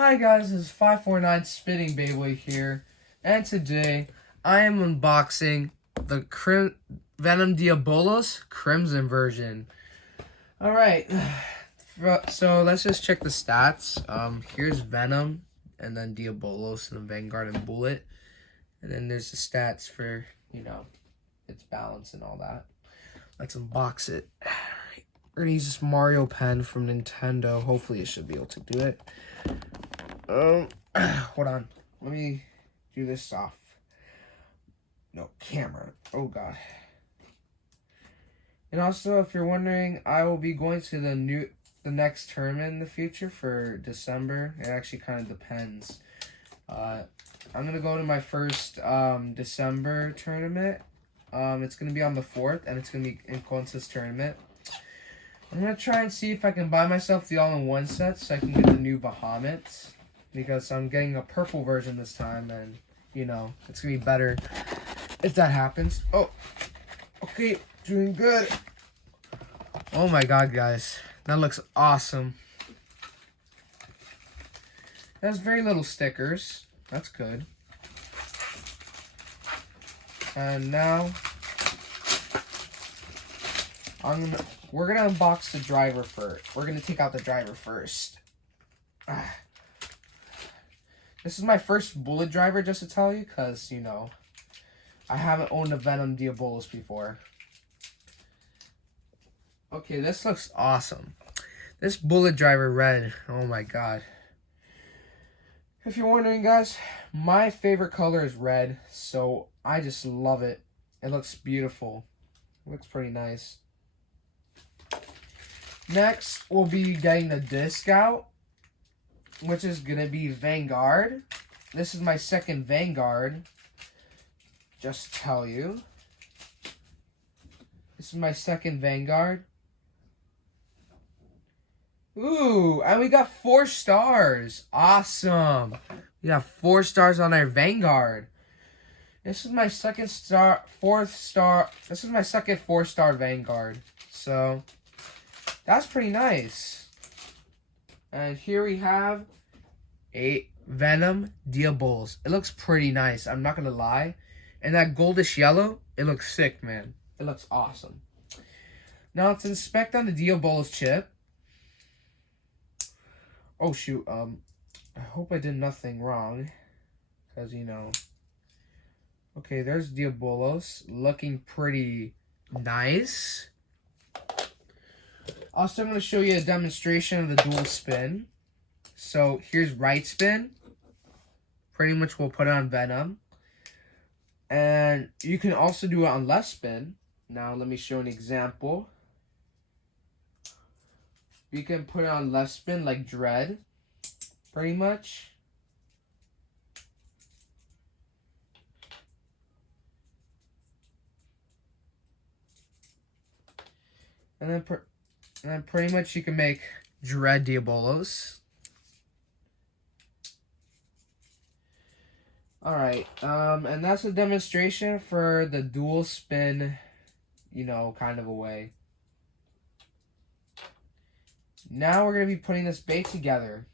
Hi guys, this is 549 Spinning Beyblade here, and today I am unboxing the Venom Diabolos Crimson version. Alright, so let's just check the stats. Here's Venom, and then Diabolos, and then Vanguard and Bullet. And then there's the stats for, its balance and all that. Let's unbox it. We're gonna use this Mario pen from Nintendo. Hopefully it should be able to do it. Hold on. Let me do this off. No, camera. Oh, God. And also, if you're wondering, I will be going to the next tournament in the future for December. It actually kind of depends. I'm going to go to my first December tournament. It's going to be on the 4th, and it's going to be in Conce's tournament. I'm going to try and see if I can buy myself the all-in-one set so I can get the new Bahamut. Because I'm getting a purple version this time, and, it's going to be better if that happens. Oh, okay, doing good. Oh my God, guys. That looks awesome. It has very little stickers. That's good. And now, we're going to unbox the driver first. We're going to take out the driver first. This is my first Bullet driver, just to tell you, because, I haven't owned a Venom Diabolos before. Okay, this looks awesome. This Bullet driver red, oh my God. If you're wondering, guys, my favorite color is red, so I just love it. It looks beautiful. It looks pretty nice. Next, we'll be getting the disc out, which is going to be Vanguard. This is my second Vanguard. Just to tell you. This is my second Vanguard. Ooh, and we got 4 stars. Awesome. We got 4 stars on our Vanguard. This is my second 4-star. This is my second 4-star Vanguard. So, that's pretty nice. And here we have a Venom Diabolos. It looks pretty nice, I'm not gonna lie. And that goldish yellow, it looks sick, man. It looks awesome. Now let's inspect on the Diabolos chip. Oh shoot, I hope I did nothing wrong. Because, Okay, there's Diabolos. Looking pretty nice. Also, I'm going to show you a demonstration of the dual spin. So, here's right spin. Pretty much we'll put it on Venom. And you can also do it on left spin. Now, let me show an example. You can put it on left spin like Dread. Pretty much. And then pretty much you can make Dread Diabolos. Alright, and that's a demonstration for the dual spin, kind of a way. Now we're going to be putting this bait together.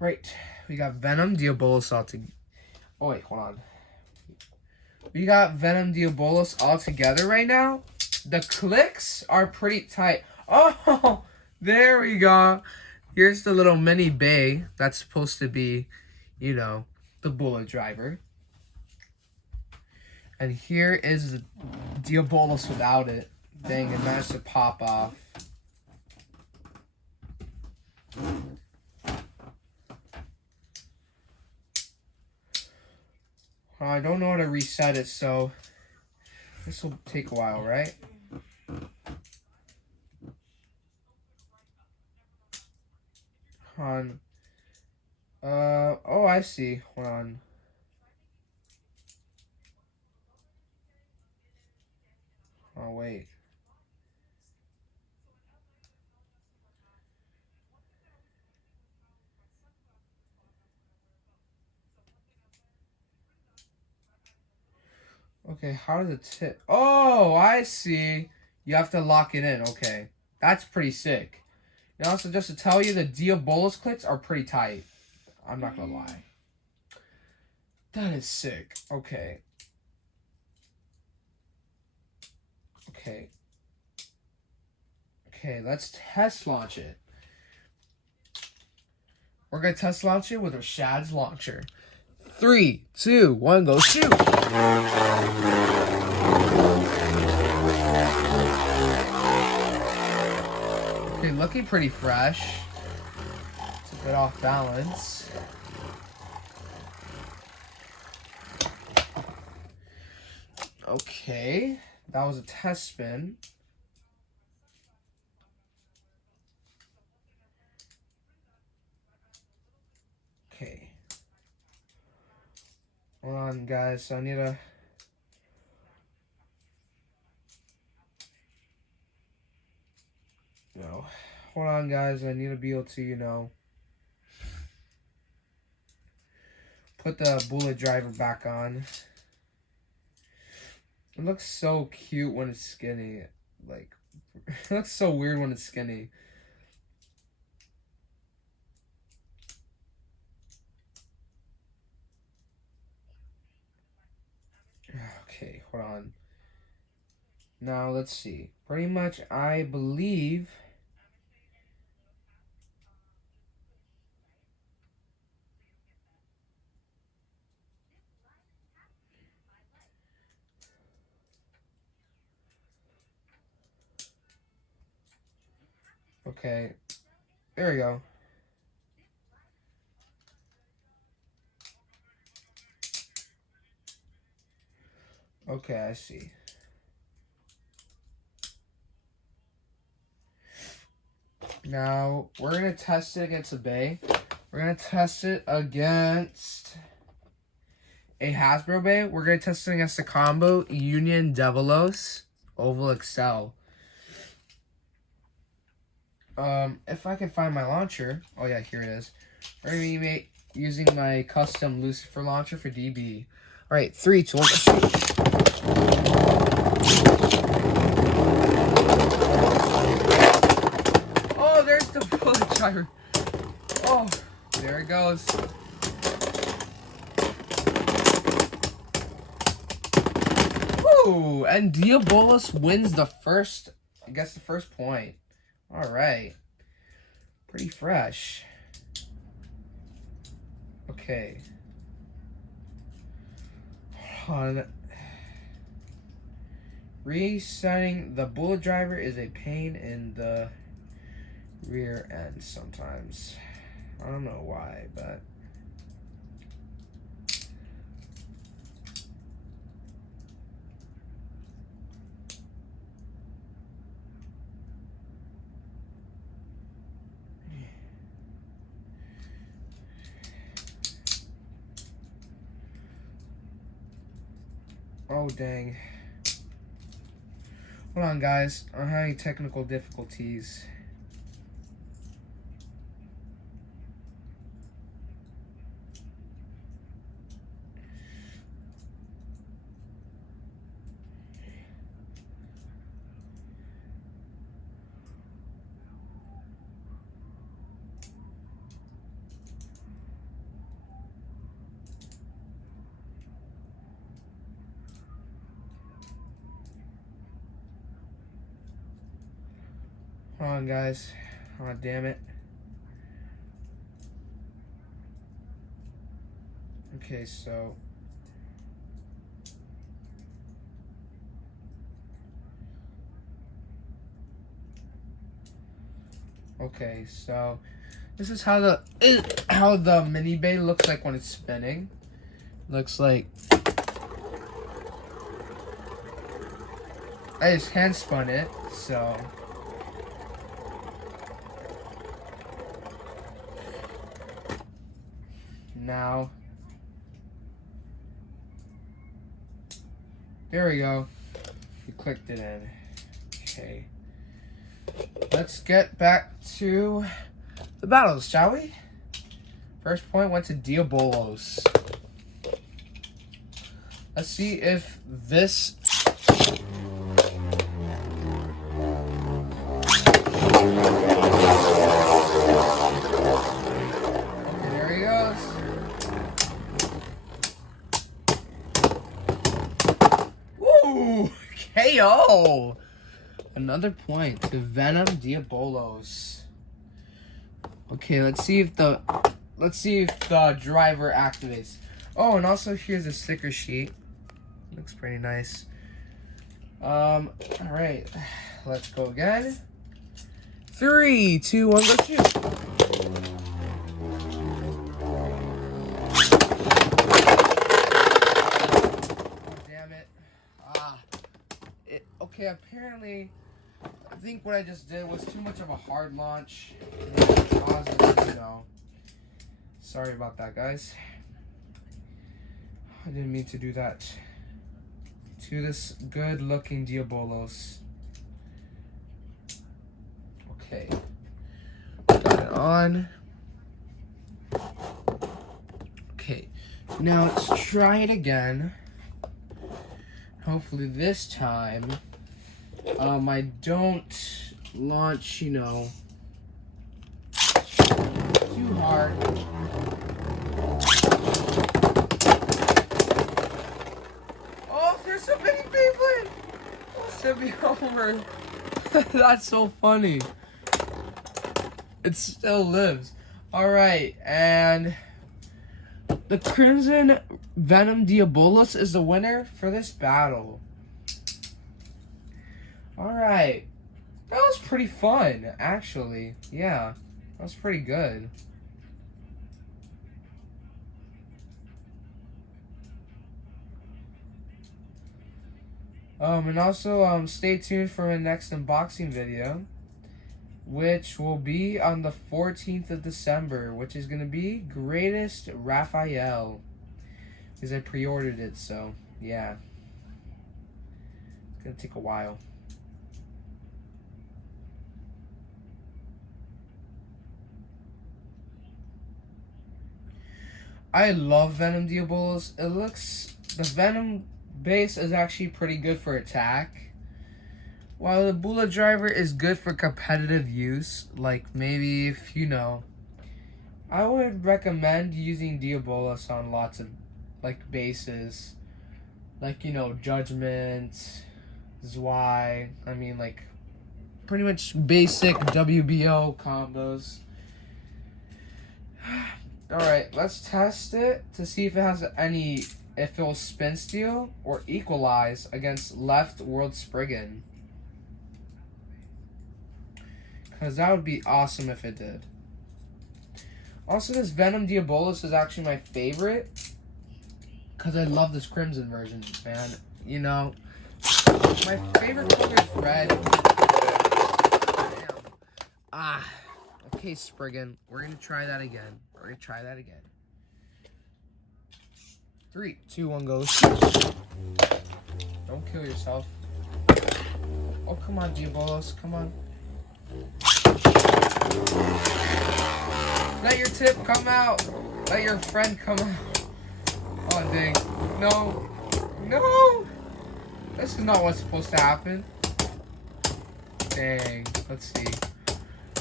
Right, we got Venom Diabolos all together. Oh wait, hold on. We got Venom Diabolos all together right now. The clicks are pretty tight. Oh, there we go. Here's the little mini bay that's supposed to be, the Bullet driver. And here is the Diabolos without it. Dang, it managed to pop off. I don't know how to reset it, so this will take a while, right? Oh, I see. Hold on. Oh, wait. Okay, how does it tip? Oh, I see. You have to lock it in. Okay. That's pretty sick. And also, just to tell you, the Diabolos clips are pretty tight. I'm not gonna lie. That is sick. Okay. Okay. Okay, let's test launch it. We're gonna test launch it with Rashad's launcher. 3, 2, 1, go shoot! Okay, looking pretty fresh. It's a bit off balance. Okay, that was a test spin. Okay. Hold on, guys. I need to... No. Hold on, guys. I need to be able to, put the bullet driver back on. It looks so cute when it's skinny. Like, it looks so weird when it's skinny. Okay, hold on. Now, let's see. Pretty much, I believe... Okay, there we go. Okay, I see. Now, we're going to test it against a bay. We're going to test it against a Hasbro bay. We're going to test it against the combo Venom Diabolos Oval XL. If I can find my launcher. Oh, yeah, here it is. We're going to be using my custom Lucifer launcher for DB. All right, 3, 2, 1. Oh, there's the bullet driver. Oh, there it goes. Woo! And Diabolos wins the first, the first point. All right. Pretty fresh. Okay. Hold on. Resetting the bullet driver is a pain in the rear end sometimes. I don't know why, but... Oh, dang. Hold on, guys. I'm having technical difficulties. Hold on, guys. Oh, damn it. Okay, so... Okay, so... This is how the mini bay looks like when it's spinning. Looks like... I just hand spun it, so... Now, there we go. We clicked it in. Okay. Let's get back to the battles, shall we? First point went to Diabolos. Let's see if this There he goes. Woo! KO! Another point to Venom Diabolos. Okay, let's see if the driver activates. Oh, and also here's a sticker sheet. Looks pretty nice. Alright. Let's go again. 3, 2, 1, go shoot. Damn it. Okay, apparently, I think what I just did was too much of a hard launch. Sorry about that, guys. I didn't mean to do that to this good-looking Diabolos. Okay. Got it on. Okay. Now let's try it again. Hopefully this time, I don't launch, too hard. Oh, there's a mini Beyblade! Oh, send me over. That's so funny. It still lives. Alright, and the Crimson Venom Diabolos is the winner for this battle. Alright. That was pretty fun, actually. Yeah, that was pretty good. And also, stay tuned for my next unboxing video, which will be on the 14th of December, which is going to be Greatest Raphael, because I pre-ordered it, so, yeah. It's going to take a while. I love Venom Diabolos. The Venom base is actually pretty good for attack, while the Bullet Driver is good for competitive use. Like, maybe if I would recommend using Diabolos on lots of bases, like Judgment, Zwei. I mean, like, pretty much basic WBO combos. Alright, let's test it to see if it will spin steal or equalize against left World Spriggan. Because that would be awesome if it did. Also, this Venom Diabolos is actually my favorite, because I love this Crimson version, man. My favorite color is red. Damn. Okay, Spriggan. We're going to try that again. 3, 2, 1, go. Don't kill yourself. Oh, come on, Diabolos. Come on. Let your tip come out. Let your friend come out. Oh, dang. No. No. This is not what's supposed to happen. Dang. Let's see.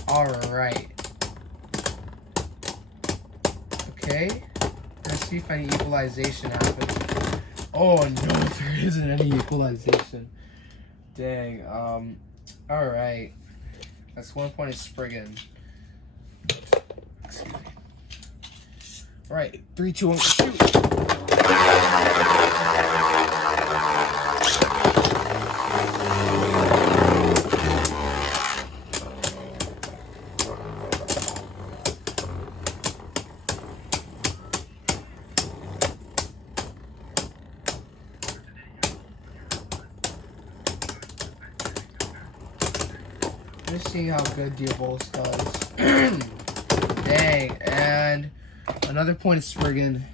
Alright. Okay. Let's see if any equalization happens. Oh, no. There isn't any equalization. Dang. Alright. That's 1 point of Spriggan. Excuse me. Alright, 3, 2, 1, shoot! Just seeing how good Diabolos does. Dang, and another point of Spriggan.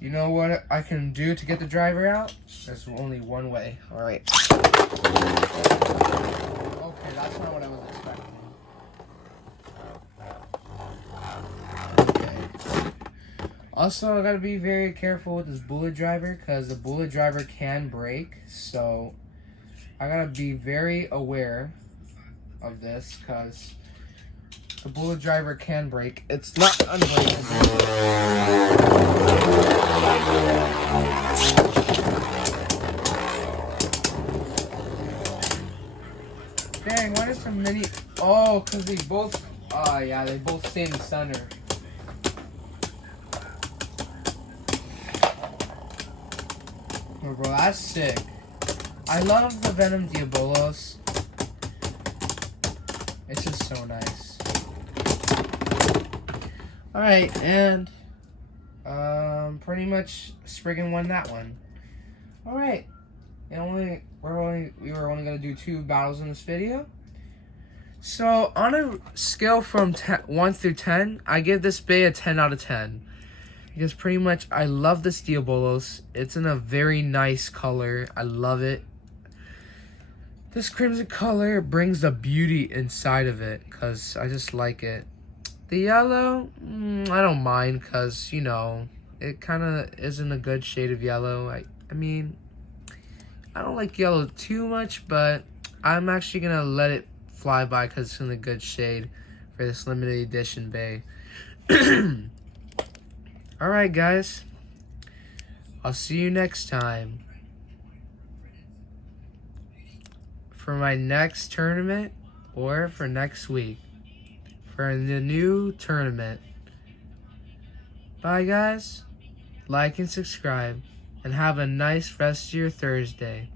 You know what I can do to get the driver out? There's only one way. Alright. Okay, that's not what I was expecting. Okay. Also, I gotta be very careful with this Bullet Driver, because the Bullet Driver can break, so I gotta be very aware of this because the bullet driver can break. It's not unbreakable. Dang, why is the mini... Oh, because they both... Oh, yeah, they both stay in the center. Oh, bro, that's sick. I love the Venom Diabolos. It's just so nice. Alright, and... pretty much Spriggan won that one. Alright. We were only gonna do 2 battles in this video. So on a scale from 1 through 10, I give this bay a 10 out of 10. Because pretty much I love this Diabolos. It's in a very nice color. I love it. This crimson color brings the beauty inside of it because I just like it. The yellow, I don't mind because, you know, it kind of isn't a good shade of yellow. I mean, I don't like yellow too much, but I'm actually going to let it fly by because it's in a good shade for this limited edition bay. Alright, guys. I'll see you next time for my next tournament or for next week for the new tournament. Bye, guys. Like and subscribe and have a nice rest of your Thursday.